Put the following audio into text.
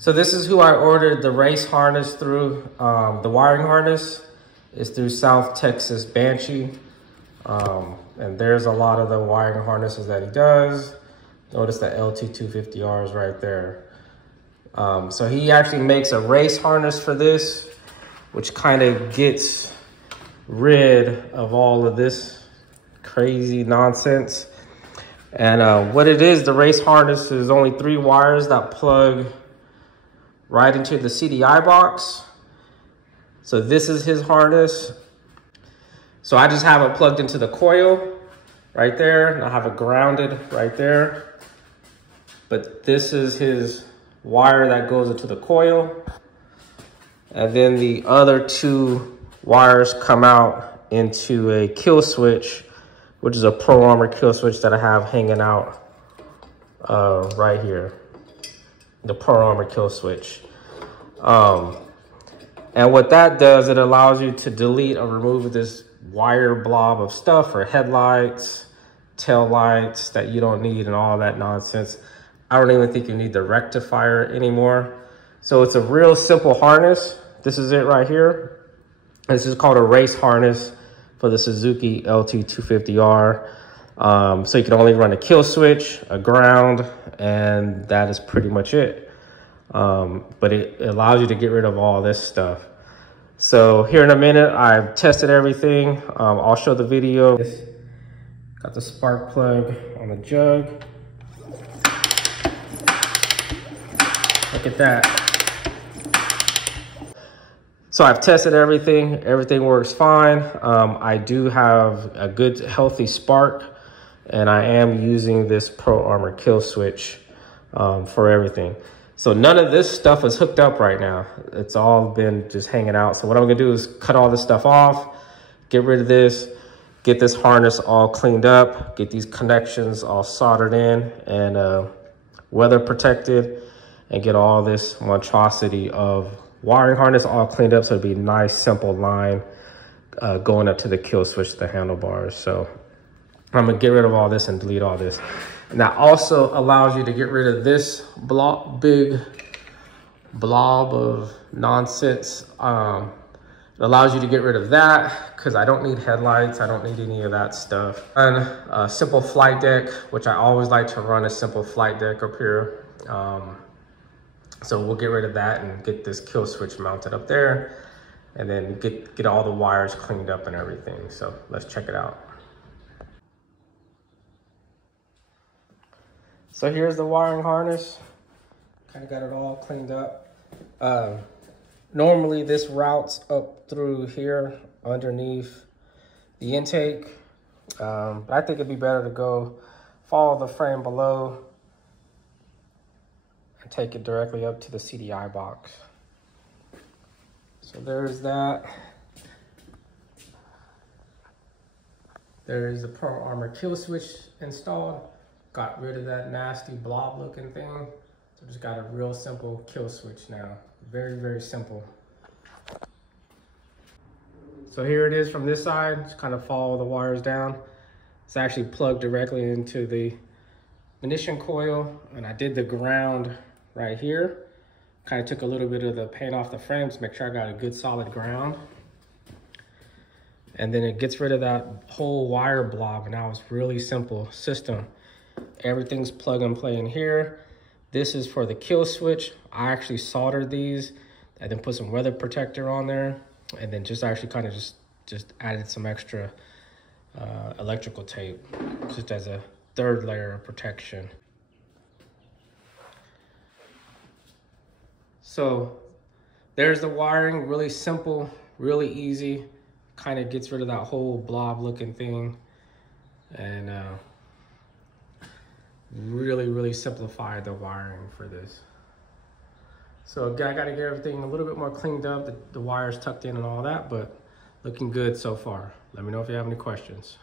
So this is who I ordered the race harness through. The wiring harness is through South Texas Banshee. And there's a lot of the wiring harnesses that he does. Notice the LT250R is right there. So he actually makes a race harness for this, which kind of gets rid of all of this crazy nonsense. And what it is, the race harness is only 3 wires that plug right into the CDI box. So this is his harness. So I just have it plugged into the coil right there, and I have it grounded right there. But this is his wire that goes into the coil. And then the other 2 wires come out into a kill switch, which is a Pro Armor kill switch that I have hanging out right here. The Pro Armor kill switch. And what that does, it allows you to delete or remove this wire blob of stuff for headlights, tail lights that you don't need and all that nonsense. I don't even think you need the rectifier anymore. So it's a real simple harness. This is it right here. This is called a race harness for the Suzuki LT250R. So you can only run a kill switch, a ground, and that is pretty much it. But it allows you to get rid of all this stuff. So here in a minute, I've tested everything. I'll show the video. Got the spark plug on the jug. Look at that. So I've tested everything. Everything works fine. I do have a good, healthy spark, and I am using this Pro Armor kill switch for everything. So none of this stuff is hooked up right now. It's all been just hanging out. So what I'm gonna do is cut all this stuff off, get rid of this, get this harness all cleaned up, get these connections all soldered in and weather protected, and get all this monstrosity of wiring harness all cleaned up so it'd be a nice, simple line going up to the kill switch, the handlebars. So I'm gonna get rid of all this and delete all this. And that also allows you to get rid of this big blob of nonsense. It allows you to get rid of that because I don't need headlights. I don't need any of that stuff. And a simple flight deck, which I always like to run a simple flight deck up here. So we'll get rid of that and get this kill switch mounted up there, and then get all the wires cleaned up and everything. So let's check it out. So here's the wiring harness. Kind of got it all cleaned up. Normally this routes up through here underneath the intake. But I think it'd be better to go follow the frame below and take it directly up to the CDI box. So there's that. There's the Pro Armor kill switch installed. Got rid of that nasty blob looking thing. So just got a real simple kill switch now. Very, very simple. So here it is from this side. Just kind of follow the wires down. It's actually plugged directly into the ignition coil. And I did the ground right here. Kind of took a little bit of the paint off the frames to make sure I got a good solid ground. And then it gets rid of that whole wire blob. And now it's really simple system. Everything's plug and play in here. This is for the kill switch. I actually soldered these. I then put some weather protector on there, and then just actually kind of just added some extra electrical tape just as a third layer of protection. So there's the wiring, really simple, really easy. Kind of gets rid of that whole blob looking thing, and really simplified the wiring for this. So I got to get everything a little bit more cleaned up, the wires tucked in and all that, but looking good so far. Let me know if you have any questions.